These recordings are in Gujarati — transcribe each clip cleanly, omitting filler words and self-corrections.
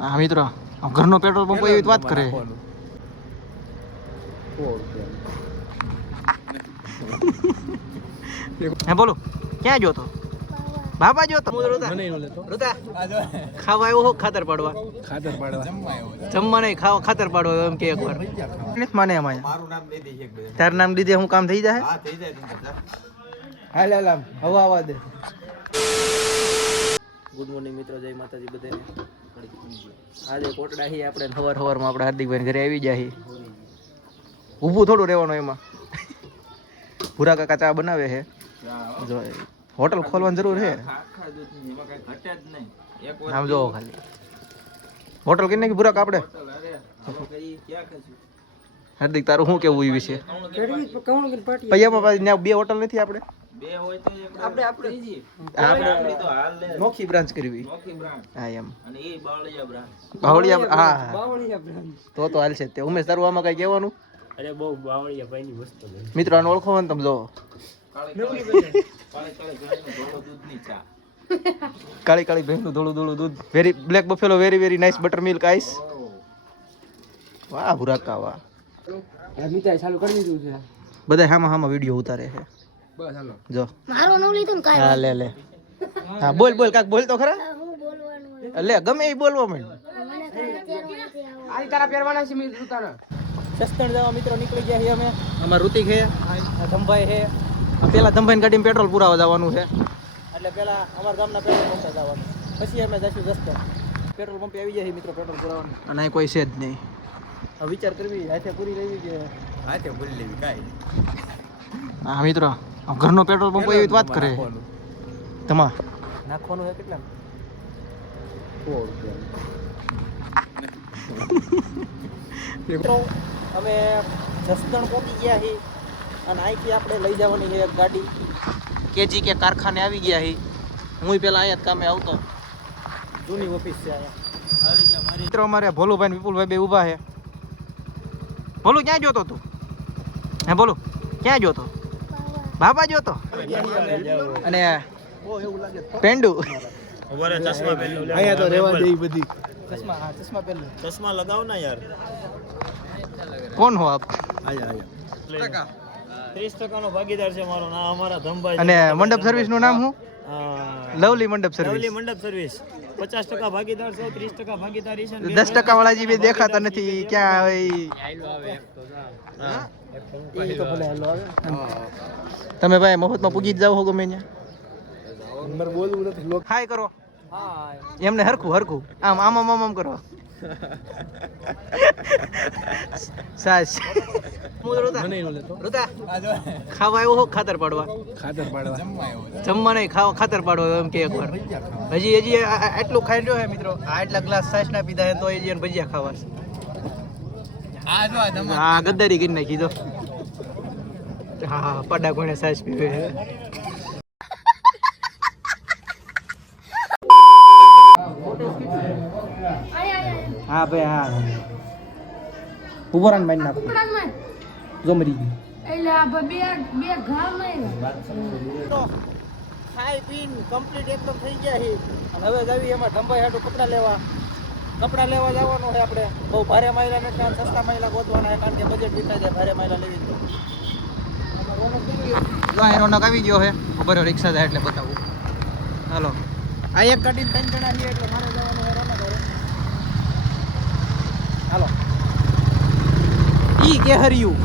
હા મિત્રો, ઘરનો પેટ્રોલ પંપ એવી વાત કરે. હે બોલો, ક્યાં જો તો? બાબા જો તો રુતા ખાવા આવ્યો હો ખાતર પાડવા. જમવા નહીં, ખાવા ખાતર પાડવા એમ કે એકવાર માને એમાં તારું નામ દીધે હું કામ થઈ જાય. હાલ હાલ આમ હવા આવવા દે. ગુડ મોર્નિંગ મિત્રો, જય માતાજી બધાને. આજે કોટડા હી આપણે સવાર સવારમાં આપણે હાર્દિકભાઈ ઘરે આવી જાય. ઊભું થોડું રહેવાનું એમાં. ભૂરા કાકા ચા બનાવે છે. જો હોટલ ખોલવાની જરૂર છે. આમ જો ખાલી હોટલ કે ભૂરા આપણે હાર્દિક તારું શું કેવું એ વિશે? પૈયામાં બે હોટલ નથી આપણે નોખી બ્રાન્ચ કરવી. હા એમ બાવળિયા. હા તો હાલ છે તે. ઉમેશ તારું આમાં કઈ કહેવાનું? અરે બહુ બાવળિયા ભાઈ ની વસ્તુ મિત્રો આને ઓળખો ને તમે જો. કાળી કાળી ભેંસનું ધોળું ધોળું દૂધ. Very black buffalo, very very nice buttermilk ice. વાહ ભૂરાકા વાહ. મીઠાઈ ચાલુ કરી દીધું છે. બધા હામાં હામાં વિડિયો ઉતારે છે. બસ હાલો જો મારો નો લીધો ને કાઈ. હા લે લે. હા બોલ બોલ કાક બોલ તો ખરા. હું બોલવાનું લે ગમે એ બોલવા માંડ. મને કઈ અત્યારે નથી આવડતું. આ તારા પહેરવાના છે મિત્ર તારા. સસ્તણ જવા મિત્રો નીકળી ગયા છીએ અમે. અમાર ઋતિક છે, ધમભાઈ છે. પેલા ધમભાઈ ગાડીમાં પેટ્રોલ પુરાવા જવાનું છે. એટલે પેલા અમારા ગામના પેટ્રોલ પંપે જવાનું, પછી અમે જઈશું સસ્તણ. પેટ્રોલ પંપે આવી જાય મિત્રો પેટ્રોલ પુરાવાનું. અને અહીં કોઈ છે જ નહીં. હવે વિચાર કરવી હાથે પૂરી લેવી કે હાથે ભૂલી લેવી કાઈ. હા મિત્રો, ઘરનો પેટ્રોલ પંપ એવી વાત કરે. તમા નાખવાનું છે કેટલા? 100 મિત્રો અમે જસદણ પહોંચી ગયા છીએ અને અહીંથી આપણે લઈ જવાની છે એક ગાડી. કેજી કે કારખાને આવી ગયા છીએ. હું પેલા અહીંયા જ કામે આવતો. જૂની ઓફિસ છે અહીંયા. મિત્રો અમારે ભોલુભાઈ ને વિપુલભાઈ બે ઊભા છે. ભોલું ક્યાં જોતો તું? હે ભોલું ક્યાં જોતો? બાબા જોતો. અને પેન્ડુ અહીંયા તો રહેવા દે બધી. ચશ્મા, હા ચશ્મા પહેરલો. ચશ્મા લગાવ ના યાર. કોણ હો આપ? 30% નો ભાગીદાર છે મારો નામ અમારા ધમભાઈ. અને મંડપ સર્વિસ નું નામ શું? લવલી મંડપ સર્વિસ. લવલી મંડપ સર્વિસ 50% ભાગીદાર છે, 30% ભાગીદારી છે. 10% વાળા જે બે દેખાતા નથી ક્યાં હોય. તમે ભાઈ મફતમાં પૂગી જ જાવ હો ગમે ત્યાં. નંબર બોલવું નથી. હાય કરો. એમને હરખું હરખું આમ આમ આમ આમ કરો. સાસ રુતા ખાવા આવ્યો હો ખાતર પાડવા. જમવા નહીં, ખાવા ખાતર પાડવા એમ કે એકવાર. હજી આટલું ખાઈ રહ્યો હે મિત્રો. આટલા ગ્લાસ સાસ ના પીધા હે તો હજી ભજીયા ખાવા. હા ગદ્દારી કરી નાખી દો. હા પડા કોણે સાસ પીવે. હા ભાઈ હા ઉભો રાન મારી નાખો. જો મરી ગઈ એટલે આ બે બે ઘા માં તો ખાઈ પીન કમ્પ્લીટ એકદમ થઈ ગયા છે. અને હવે જાવી એમાં ધંભાઈ હાટું કપડાં લેવા જવાનું છે આપણે. બહુ ભારે માયલા નથી, સસ્તા માયલા ગોતવાના છે કારણ કે બજેટ વિતાઈ જાય ભારે માયલા લેવી તો. રોનક આવી ગયો છે. બરો રિક્ષા જાય એટલે બતાવું. હાલો આ એક ગાડી 3 જણા છીએ એટલે મારે જવાનું છે રોનક ઘરે. હાલો ઈ કે હરિયું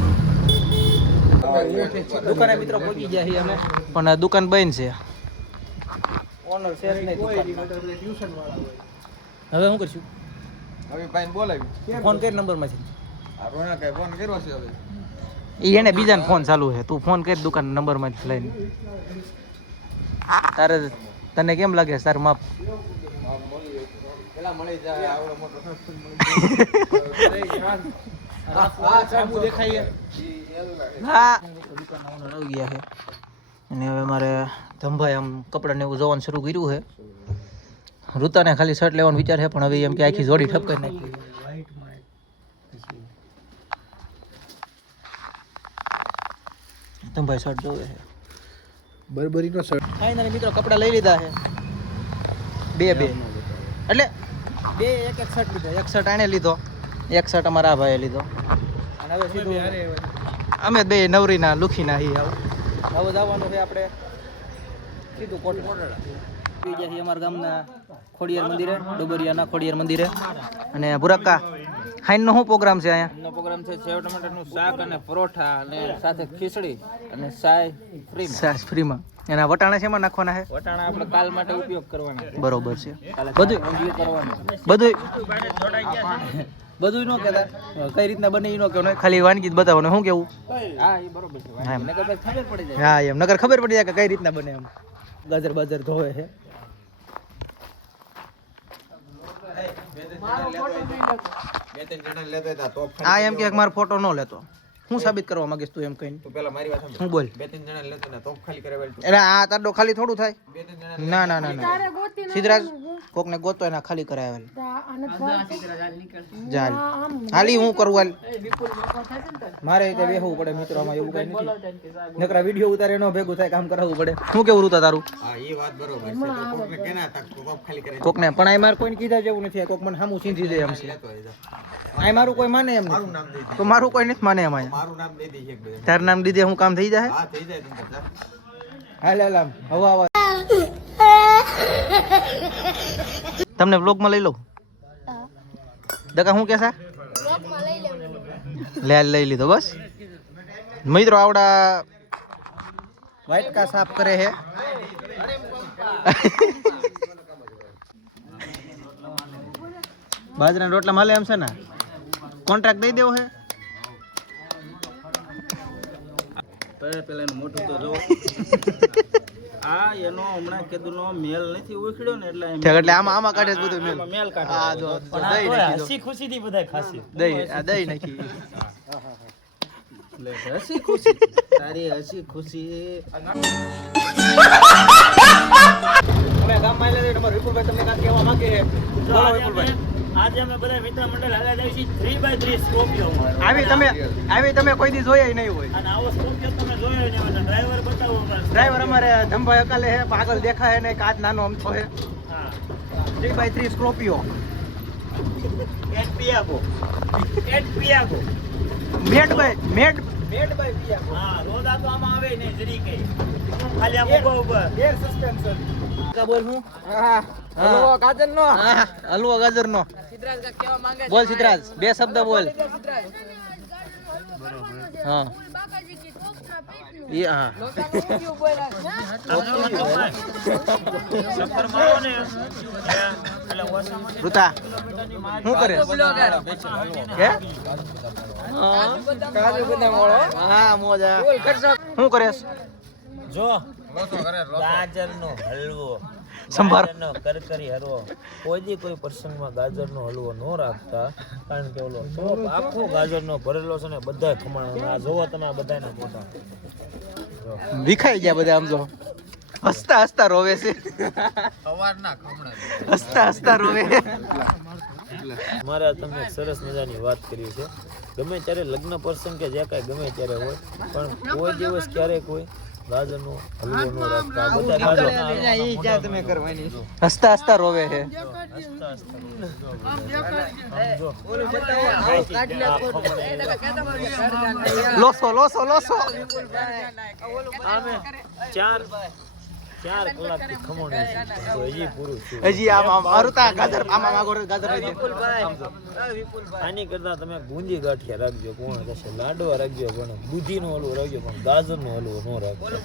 દુકાને મિત્રો પહોંચી ગયા છીએ અમે. પણ દુકાન બંધ છે. ઓનર છે નહીં દુકાન. હવે શું કરશું? હવે ભાઈને બોલાવી. ફોન કરી નંબરમાંથી. આ રોનકે ફોન કર્યો છે હવે. ઈ એને બીજાને ફોન ચાલુ છે. તું ફોન કરી દુકાન નંબરમાંથી લઈને. તારે તને કેમ લાગે તાર માપ? પેલા મળી જાય આવડો મોટો દેખાય. હા દુકાન ઓનર આવી ગયા છે. અને હવે મારે ધંભાઈ આમ કપડાને એવું જોવાનું શરૂ કર્યું છે. ઋતાને ખાલી શર્ટ લેવાનો વિચાર છે પણ હવે એમ કે આખી જોડી ઠપ કરી નાખી. ધંભાઈ શર્ટ જોવે છે. બરબરીનો શર્ટ. ફાઇનલી મિત્રો કપડા લઈ લીધા છે. બે એટલે બે એક શર્ટ લીધો, એક શર્ટ આણે લીધો, એક શર્ટ અમારા આ ભાઈએ લીધો. અને હવે સીધું અમે બે નવરીના લુખીના હી હવે જવાનું છે આપણે સીધું કોટડા. પી ગયા છીએ અમારા ગામના ખોડિયાર મંદિરે, ડોબરિયાના ખોડિયાર મંદિરે. અને ભુરક્કા ખાઈનનો શું પ્રોગ્રામ છે અહીંયા? નો પ્રોગ્રામ છે સેવ ટમાટરનું શાક અને પરોઠા અને સાથે ખીચડી અને ચાય ફ્રી. સાસ ફ્રીમાં. એના વટાણા છે એમાં નાખવાના છે? વટાણા આપણે કાલ માટે ઉપયોગ કરવાના છે. બરોબર છે. કાલે બધું ઊંધિયું કરવાનું. બધું ન કહેતા કઈ રીતના બને એ ન કહેવાનું, ખાલી વાનગી જ બતાવવાનું. શું કેવું? હા એ બરોબર છે. હા, એમ. નકર પછી ખબર પડી જાય. હા એમ, નકર ખબર પડી જાય કે કઈ રીતના બને એમ. ગાજર બાજર ધોવે છે. આ એમ કે મારો ફોટો ન લેતો. હું સાબિત કરવા માંગીશ તું એમ કહીને? પેલા મારી વાત હું બોલ. બે ત્રણ જણા લેતો ને તોપ ખાલી કરાવેલ. એટલે આ તારડો ખાલી થોડું થાય? બે ત્રણ જણા ના ના ના ના. સિદ્ધરાજ કોકને ગોતો એના ખાલી કરાવેલ. જાલ હાલી હું કરું હાલ. મારે રીતે બેહવું પડે મિત્રો, આમાં એવું કઈ નથી. નકરા વિડીયો ઉતારે ન ભેગું થાય, કામ કરાવવું પડે. શું કેવું રૂતા તારું? હા એ વાત બરોબર છે. તો કોકને કેના તક તોપ ખાલી કરે કોકને પણ આ મારે કોઈને કીધા જેવું નથી. કોક મને સામું સીધી દે એમ છે. લેતો હોય તો. આ મારું કોઈ માને એમ મારું નથી. નામ દઈ દે. તો મારું કોઈ નથી માને એમ. અહીંયા મારું નામ દઈ દે એક બે. તારું નામ દીધે હું કામ થઈ જાય. હા થઈ જાય તમને. હાલ હાલ આમ હવા હવા. તમને વ્લોગમાં લઈ લઉં. દકા હું કેસા બ્લોકમાં લઈ લેવું. લઈ લીધો બસ. મિત્રો આવડા વાટકા સાફ કરે છે. બાજરાના રોટલા માલે એમ છે ને? કોન્ટ્રાક્ટ દઈ દેવો છે? પેલા એનું મોઢું તો જો. આ એનો હમણાં કીધુંનો મેલ નથી ઉખડ્યો ને એટલે ઠીક, એટલે આમાં કાઢે છે બધું મેલ. મેલ કાઢે. આ જો પણ આ દહીં તો નાખી દો. હસી ખુશીથી બધાય ખાશે. દહીં નાખી. એટલે હસી ખુશી તારી હસી ખુશી. અમે ગામમાં આવેલા છીએ. તમારા વિપુલભાઈ તમને કાંઈક કહેવા માંગે છે? બોલો વિપુલભાઈ. આજે અમે બધા મિત્ર મંડળ હાલ્યા જાય છે 3x3 સ્કોર્પિયો. આવી તમે કોઈ દી જોયા નહીં હોય. અને આવો સ્કોર્પિયો તમે જોયો ને એમાં ડ્રાઈવર બતાવો અમારે. ડ્રાઈવર અમારે ધમભાઈ અકાલે છે, પણ આગળ દેખાય ને કાચ નાનો અમથો છે. હા 3x3 સ્કોર્પિયો. એટ પિયાગો. Made by Piaggio. હા રોદા તો આમાં આવે નહીં જરી કઈ. ખાલી આમ ઊભા ઊભા. Air suspension. બોલ હું? હલવો ગાજરનો. હલવો ગાજરનો. બોલ સિદ્ધરાજ, બે શબ્દ બોલ. હા હા સફર મારો ને એટલે ઓસામાં ઋતા શું કરે? હે? કાજુ બદામ વાળો. હા મોજા. શું કરે? જો ગાજરનો હલવો. સંભાર. ગાજરનો કરકરી હલવો. કોઈ પ્રસંગમાં ગાજરનો હલવો ન રાખતા, કારણ કે ઓલો ટોપ આખો ગાજરનો ભરેલો છે ને બધા ખમણ. આ જોવો તમે આ બધાના ફોટા. વિખાઈ ગયા બધા. આમ જો હસતા હસતા રોવે છે. સવારના ખમણા. હસતા રોવે. મારે આ તમને એક સરસ મજાની વાત કરી છે. ગમે ત્યારે લગ્ન પ્રસંગ કે જે કાંઈ ગમે ત્યારે હોય, પણ કોઈ દિવસ ક્યારેય કોઈ ગાજરનો હલવો ન રાખતા. બધા હસતા હસતા રોવે છે. લોસો ચાર કલાકથી ખમણ છે, તો હજી પૂરું છે. હજી આમ અરુતા ગાજર આમાં ગાજર આની કરતા તમે બુંદી ગાંઠિયા રાખજો, કોણ કહેશે લાડવા રાખજો, પણ દૂધીનો હલવો રાખજો, પણ ગાજરનો હલવો ન રાખજો.